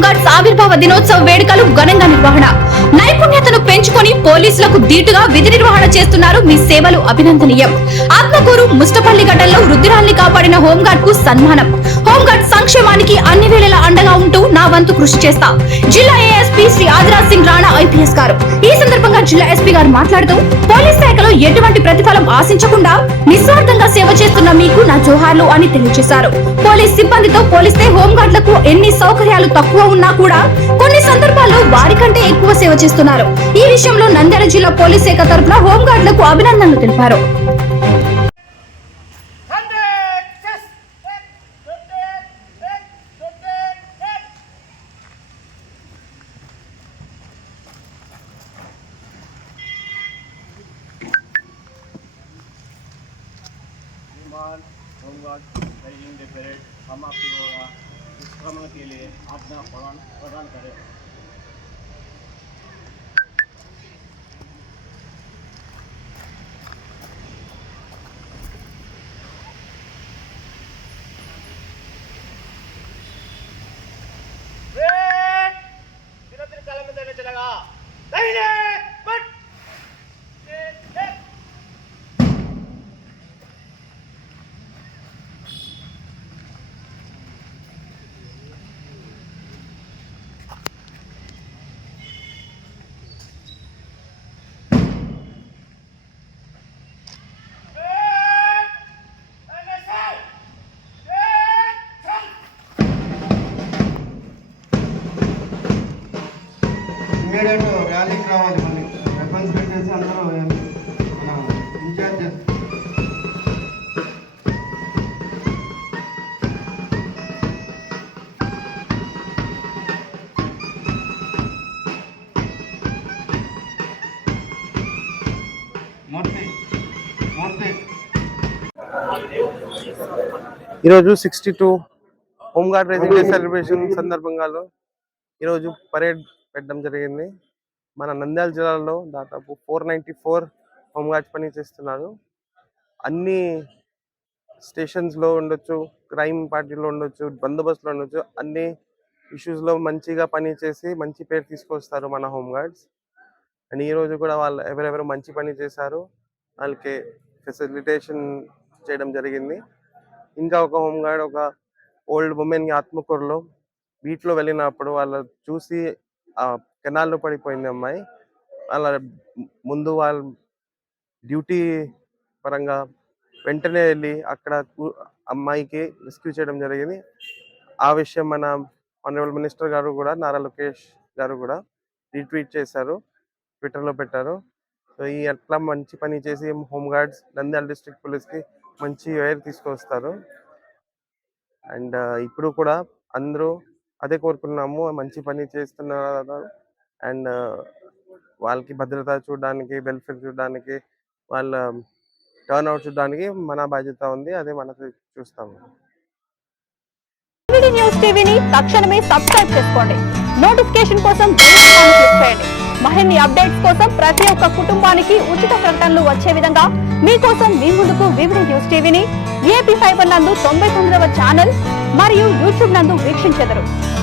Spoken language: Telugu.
హోంగార్డ్స్ ఆవిర్భావ దినోత్సవ వేడుకలు ఘనంగా నిర్వహణ. నైపుణ్యతను పెంచుకొని పోలీసులకు ధీటుగా విధి నిర్వహణ చేస్తున్నారు. మీ సేవలు అభినందనీయం. ఆత్మకూరు ముష్టపల్లి ఘటనలో రుద్రాల్ని కాపాడిన హోంగార్డ్ కు సన్మానం. హోంగార్డ్ సంక్షేమానికి అన్ని వేళలా అండగా ఉంటూ నా వంతు కృషి చేస్తా. జిల్లా ఏఎస్పీ శ్రీ ఆదిరాజ్ సింగ్ రాణా ఐపీఎస్ గారు. ఈ సందర్భంగా జిల్లా ఎస్పీ గారు మాట్లాడుతూ పోలీస్ శాఖలో ఎటువంటి ప్రతిఫలం ఆశించకుండా నిస్వార్థంగా సేవ చేస్తున్న మీకు నా జోహార్లు అని తెలియజేశారు. పోలీస్ సిబ్బందితో పోలిస్తే హోంగార్డులకు ఎన్ని సౌకర్యాలు తక్కువ ఉన్నా కూడా కొన్ని సందర్భాల్లో వారి కంటే ఎక్కువ సేవ చేస్తున్నారు. ఈ విషయంలో నంద్యాల జిల్లా పోలీస్ శాఖ తరఫున హోంగార్డులకు అభినందనలు తెలిపారు. होमगार्ड ड्राइविंग द परेड हम आपकी निष्क्रमण के लिए आज्ञा प्रदान करें। कालम में देने चलेगा ఇమీడియట్ ర్యాలీకి రావాలి. మళ్ళీ వెపన్స్ పెట్టేసి అందరూ మన ఇన్ఛార్జెస్ ఈరోజు 62 హోంగార్డ్ రైజింగ్ డే సెలబ్రేషన్ సందర్భంగా ఈరోజు పరేడ్ పెట్టడం జరిగింది. మన నంద్యాల జిల్లాలో దాదాపు 494 హోంగార్డ్స్ పని చేస్తున్నారు. అన్ని స్టేషన్స్లో ఉండొచ్చు, క్రైమ్ పార్టీలో ఉండొచ్చు, బందోబస్తులో ఉండొచ్చు, అన్ని ఇష్యూస్లో మంచిగా పని చేసి మంచి పేరు తీసుకొస్తారు మన హోంగార్డ్స్. అండ్ ఈరోజు కూడా వాళ్ళు ఎవరెవరు మంచి పని చేశారు వాళ్ళకి ఫెసిలిటేషన్ చేయడం జరిగింది. ఇంకా ఒక హోంగార్డ్ ఒక ఓల్డ్ ఉమెన్కి ఆత్మకూరులో బీట్లో వెళ్ళినప్పుడు వాళ్ళు చూసి కెనాల్లో పడిపోయింది అమ్మాయి. వాళ్ళ ముందు వాళ్ళ డ్యూటీ పరంగా వెంటనే వెళ్ళి అక్కడ అమ్మాయికి రెస్క్యూ చేయడం జరిగింది. ఆ విషయం మన ఆనరబుల్ మినిస్టర్ గారు కూడా, నారా లోకేష్ గారు కూడా రీట్వీట్ చేశారు, ట్విట్టర్లో పెట్టారు. సో ఈ అట్లా మంచి పని చేసి హోంగార్డ్స్ నంద్యాల డిస్ట్రిక్ట్ పోలీస్కి మంచి వేర్ తీసుకొస్తారు. అండ్ ఇప్పుడు కూడా అందరూ అదే కోరుకున్నాము, మంచి పని చేస్తున్నారు. అండ్ వాళ్ళకి భద్రత చూడడానికి, వెల్ఫేర్ చూడడానికి, వాళ్ళ టర్న్అవుట్ చూడడానికి మన బాధ్యత ఉంది. అదే మనకు చూస్తాము. న్యూస్ టీవీని తక్షణమే సబ్స్క్రైబ్ చేసుకోండి. నోటిఫికేషన్ కోసం బెల్ ఐకాన్ క్లిక్ చేయండి. మరిన్ని అప్డేట్స్ కోసం ప్రతి ఒక్క కుటుంబానికి ఉచిత ప్రకటనలు వచ్చే విధంగా మీకోసం మీ ముందుకు వివిధ న్యూస్ టీవీని VIP ఫైబర్ నందు 99వ ఛానల్ మరియు యూట్యూబ్ నందు వీక్షించెదరు.